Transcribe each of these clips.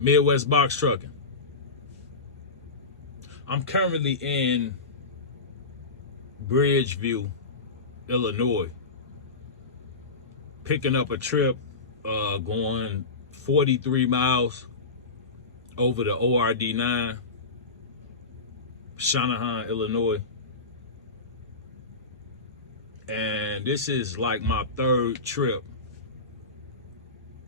Midwest Box Trucking. I'm currently in Bridgeview, Illinois, picking up a trip going 43 miles over the ORD9, Shanahan, Illinois. And this is like my third trip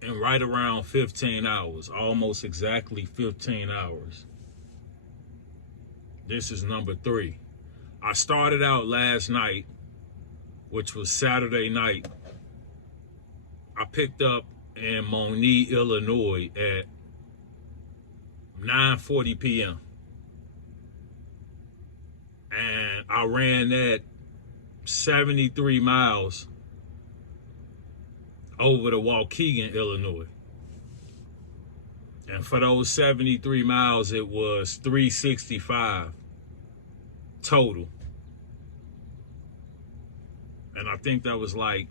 in right around 15 hours, almost exactly 15 hours. This is number 3. I started out last night, which was Saturday night. I picked up in Monee, Illinois at 9:40 p.m. And I ran that 73 miles over to Waukegan, Illinois. And for those 73 miles, it was $365 total. And I think that was like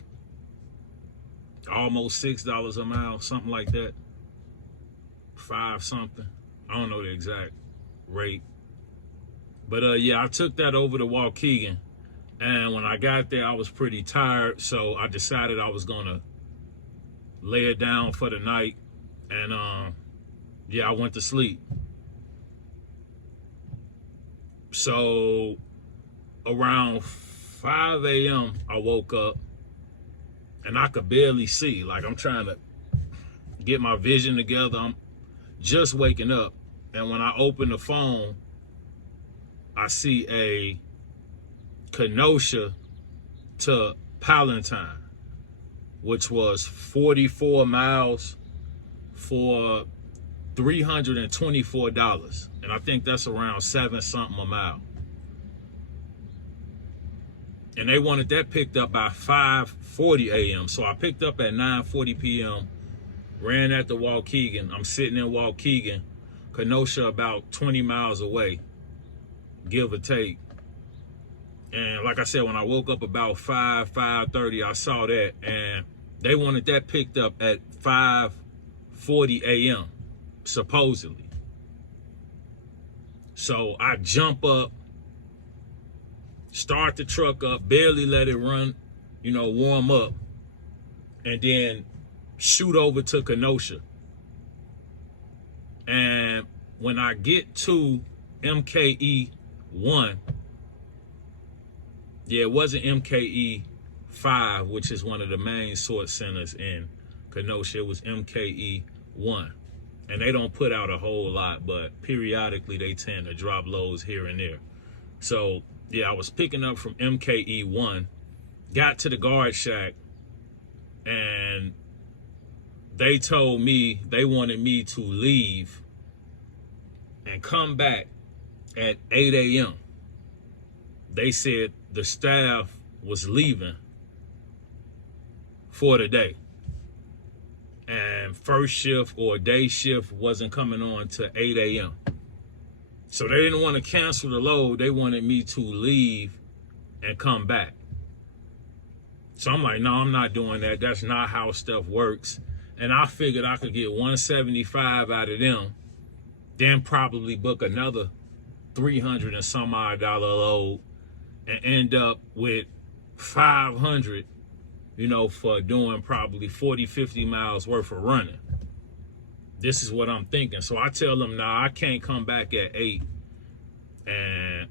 almost $6 a mile, something like that. 5 something. I don't know the exact rate. But yeah, I took that over to Waukegan. And when I got there, I was pretty tired. So I decided I was gonna lay it down for the night. And yeah, I went to sleep. So around 5 a.m., I woke up and I could barely see. Like, I'm trying to get my vision together. I'm just waking up. And when I open the phone, I see a Kenosha to Palatine, which was 44 miles for $324. And I think that's around 7 something a mile. And they wanted that picked up by 5:40 a.m. So I picked up at 9:40 p.m., ran at the Waukegan. I'm sitting in Waukegan, Kenosha about 20 miles away, give or take. And like I said, when I woke up about 5:30, I saw that. And they wanted that picked up at 5:40 a.m., supposedly. So I jump up, start the truck up, barely let it run, warm up, and then shoot over to Kenosha. And when I get to MKE 1, yeah, it wasn't MKE 5, which is one of the main sort centers in Kenosha. It was MKE 1. And they don't put out a whole lot, but periodically they tend to drop loads here and there. So yeah, I was picking up from MKE 1, got to the guard shack, and they told me they wanted me to leave and come back at 8 a.m. They said the staff was leaving for the day. And first shift or day shift wasn't coming on to 8 a.m. So they didn't want to cancel the load. They wanted me to leave and come back. So I'm like, no, I'm not doing that. That's not how stuff works. And I figured I could get $175 out of them, then probably book another $300 and some odd dollar load and end up with $500, for doing probably 40, 50 miles worth of running. This is what I'm thinking. So I tell them, nah, I can't come back at 8. And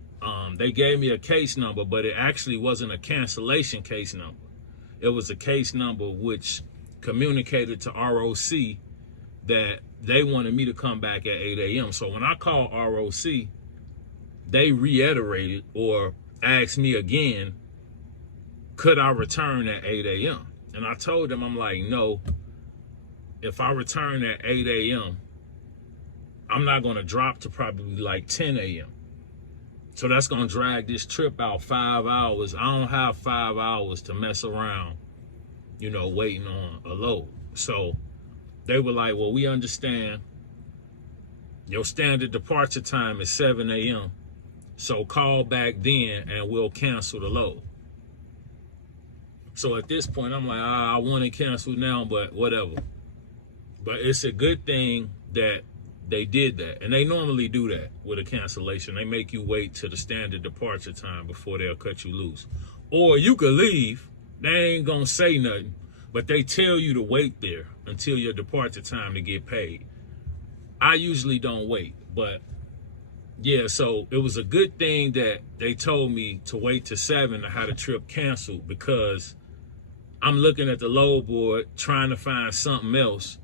they gave me a case number, but it actually wasn't a cancellation case number. It was a case number which communicated to ROC that they wanted me to come back at 8 a.m. So when I called ROC, they reiterated or asked me again, could I return at 8 a.m.? And I told them, I'm like, no, if I return at 8 a.m., I'm not going to drop to probably like 10 a.m. So that's going to drag this trip out 5 hours. I don't have 5 hours to mess around, waiting on a load. So they were like, well, we understand your standard departure time is 7 a.m. So call back then and we'll cancel the load. So at this point, I'm like, I want to cancel now, but whatever. But it's a good thing that they did that. And they normally do that with a cancellation. They make you wait to the standard departure time before they'll cut you loose. Or you could leave. They ain't gonna say nothing, but they tell you to wait there until your departure time to get paid. I usually don't wait, but yeah, so it was a good thing that they told me to wait to 7 to have the trip canceled, because I'm looking at the load board trying to find something else.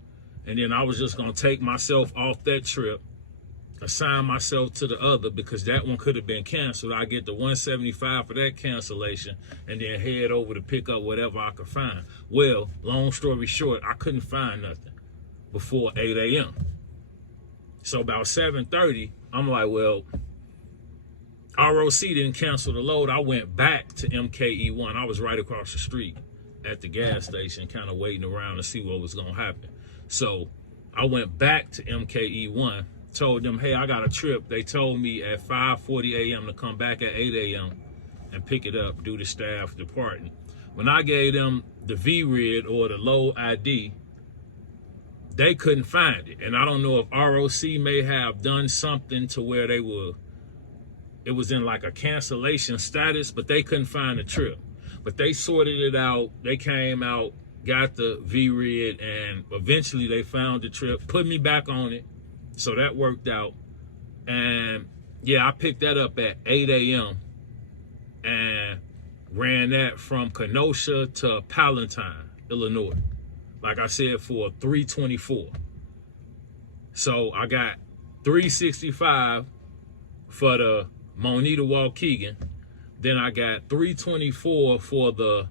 And then I was just going to take myself off that trip, assign myself to the other, because that one could have been canceled. I get the 175 for that cancellation and then head over to pick up whatever I could find. Well, long story short, I couldn't find nothing before 8 a.m. So about 7:30, I'm like, well, ROC didn't cancel the load. I went back to MKE1. I was right across the street at the gas station, kind of waiting around to see what was going to happen. So I went back to MKE1, told them, hey, I got a trip. They told me at 5:40 a.m. to come back at 8 a.m. and pick it up due to staff departing. When I gave them the VRID or the load ID, they couldn't find it. And I don't know if ROC may have done something to where it was in like a cancellation status, but they couldn't find the trip. But they sorted it out. They came out, got the VRID, and eventually they found the trip, put me back on it. So that worked out. And yeah, I picked that up at 8 a.m. and ran that from Kenosha to Palatine, Illinois. Like I said, for $324. So I got $365 for the Monee to Waukegan. Then I got $324 for the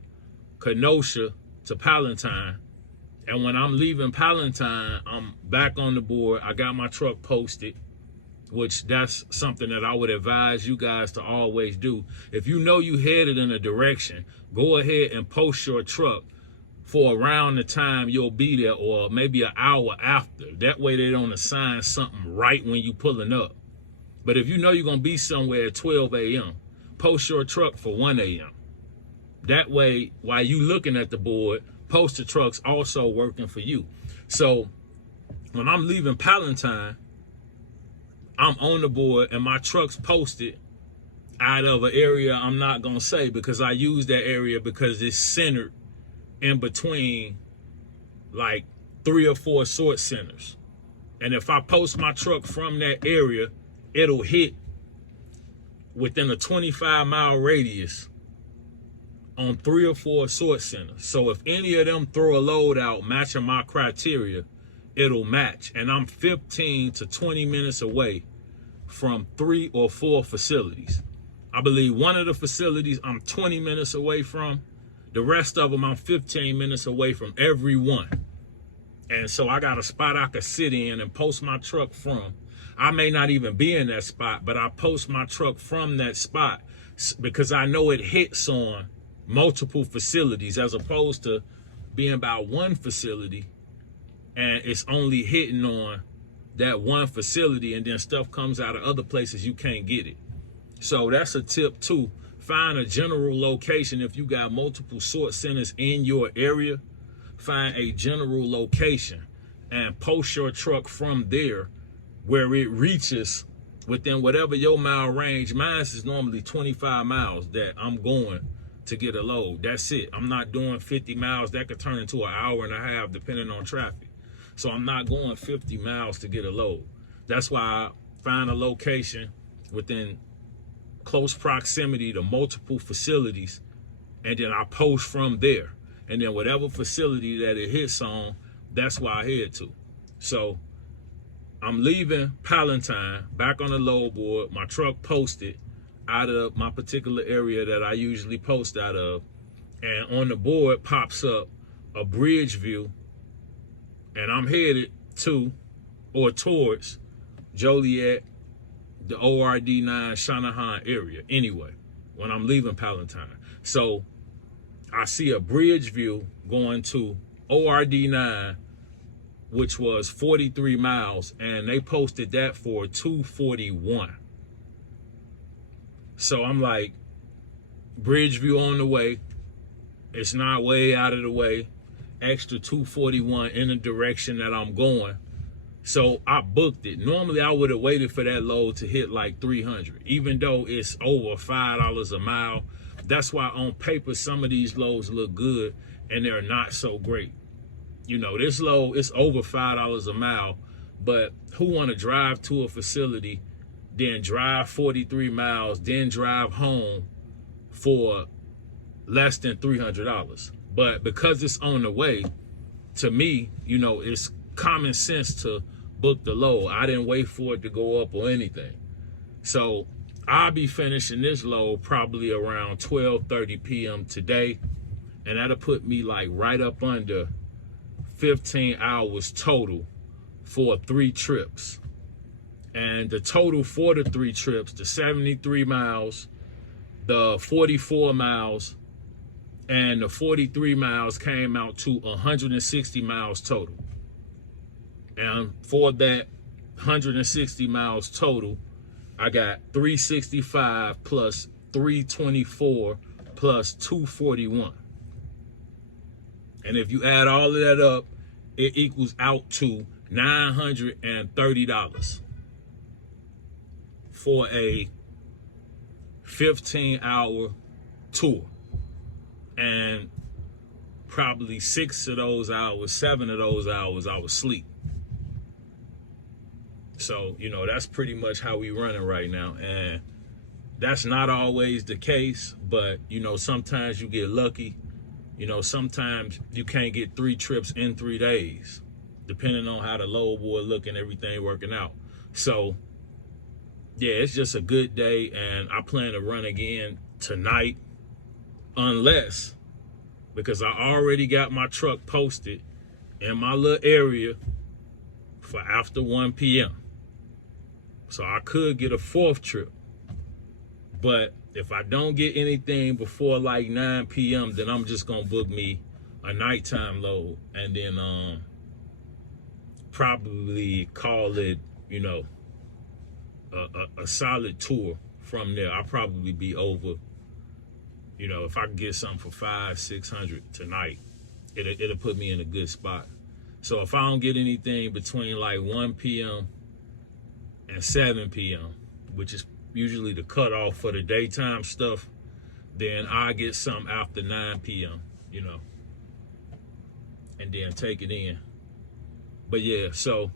Kenosha to Palatine. And when I'm leaving Palatine, I'm back on the board. I got my truck posted, which that's something that I would advise you guys to always do. If you know you headed in a direction, go ahead and post your truck for around the time you'll be there, or maybe an hour after. That way they don't assign something right when you pulling up. But if you know you're going to be somewhere at 12 a.m., post your truck for 1 a.m. That way, while you looking at the board, post the truck's also working for you. So when I'm leaving Palatine, I'm on the board and my truck's posted out of an area I'm not going to say, because I use that area because it's centered in between like 3 or 4 sort centers. And if I post my truck from that area, it'll hit within a 25-mile radius on 3 or 4 sort centers. So if any of them throw a load out matching my criteria, it'll match. And I'm 15 to 20 minutes away from 3 or 4 facilities. I believe one of the facilities I'm 20 minutes away from. The rest of them I'm 15 minutes away from every one. And so I got a spot I could sit in and post my truck from. I may not even be in that spot, but I post my truck from that spot because I know it hits on multiple facilities, as opposed to being about one facility and it's only hitting on that one facility, and then stuff comes out of other places you can't get it. So that's a tip too. Find a general location. If you got multiple sort centers in your area, find a general location and post your truck from there where it reaches within whatever your mile range. Mine is normally 25 miles that I'm going to get a load. That's it. I'm not doing 50 miles. That could turn into an hour and a half depending on traffic. So I'm not going 50 miles to get a load. That's why I find a location within close proximity to multiple facilities, and then I post from there. And then whatever facility that it hits on, that's where I head to. So I'm leaving Palatine, back on the load board, my truck posted out of my particular area that I usually post out of. And on the board pops up a bridge view, and I'm headed to or towards Joliet, the ORD9 Shanahan area anyway, when I'm leaving Palatine. So I see a bridge view going to ORD9, which was 43 miles, and they posted that for 241. So I'm like, bridge view on the way. It's not way out of the way. Extra 241 in the direction that I'm going. So I booked it. Normally I would have waited for that load to hit like 300, even though it's over $5 a mile. That's why on paper some of these loads look good and they're not so great. You know, this load, it's over $5 a mile, but who want to drive to a facility, then drive 43 miles, then drive home for less than $300? But because it's on the way, to me, you know, it's common sense to book the load. I didn't wait for it to go up or anything. So I'll be finishing this load probably around 12:30 p.m. today, and that'll put me like right up under 15 hours total for 3 trips. And the total for the 3 trips, the 73 miles, the 44 miles, and the 43 miles came out to 160 miles total. And for that 160 miles total, I got 365 plus 324 plus 241. And if you add all of that up, it equals out to $930 for a 15-hour tour. And probably 6 of those hours, 7 of those hours, I was asleep. So, you know, that's pretty much how we running right now. And that's not always the case, but, you know, sometimes you get lucky. You know, sometimes you can't get 3 trips in 3 days, depending on how the load board look and everything working out. So, yeah, it's just a good day, and I plan to run again tonight, unless, because I already got my truck posted in my little area for after 1 p.m. So I could get a 4th trip. But if I don't get anything before like 9 p.m., then I'm just gonna book me a nighttime load and then probably call it, you know, a solid tour from there. I'll probably be over, you know, if I can get something for $500-600 tonight, it'll put me in a good spot. So if I don't get anything between like 1 p.m. and 7 p.m., which is usually the cutoff for the daytime stuff, then I get some after 9 p.m., you know, and then take it in. But yeah, so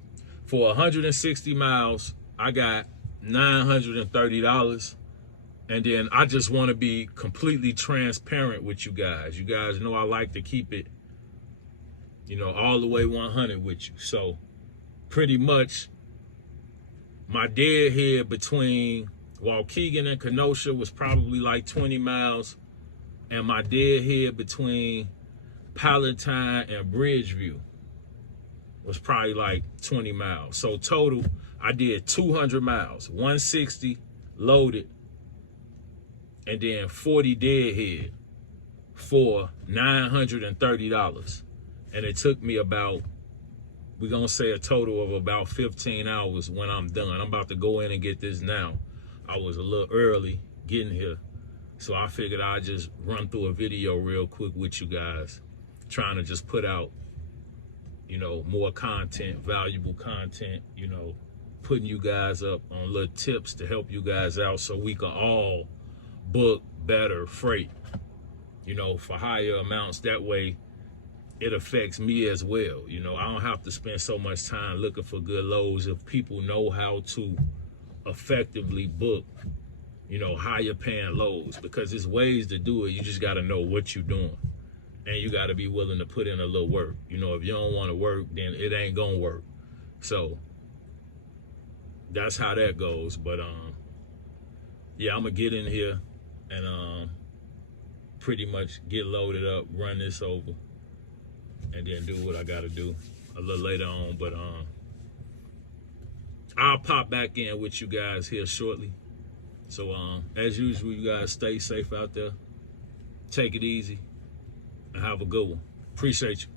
for 160 miles, I got $930. And then I just want to be completely transparent with you guys. You guys know I like to keep it, you know, all the way 100 with you. So pretty much my deadhead between Waukegan and Kenosha was probably like 20 miles. And my deadhead between Palatine and Bridgeview was probably like 20 miles. So total, I did 200 miles, 160 loaded, and then 40 deadhead for $930. And it took me about, we're gonna say a total of about 15 hours when I'm done. I'm about to go in and get this now. I was a little early getting here, so I figured I'd just run through a video real quick with you guys, trying to just put out, you know, more content, valuable content, you know, putting you guys up on little tips to help you guys out so we can all book better freight, you know, for higher amounts. That way it affects me as well. You know, I don't have to spend so much time looking for good loads if people know how to effectively book, you know, higher paying loads, because there's ways to do it. You just got to know what you're doing, and you got to be willing to put in a little work. You know, if you don't want to work, then it ain't gonna work. So that's how that goes. But yeah, I'm gonna get in here and pretty much get loaded up, run this over, and then do what I gotta do a little later on. But I'll pop back in with you guys here shortly. So as usual, you guys stay safe out there, take it easy, and have a good one. Appreciate you.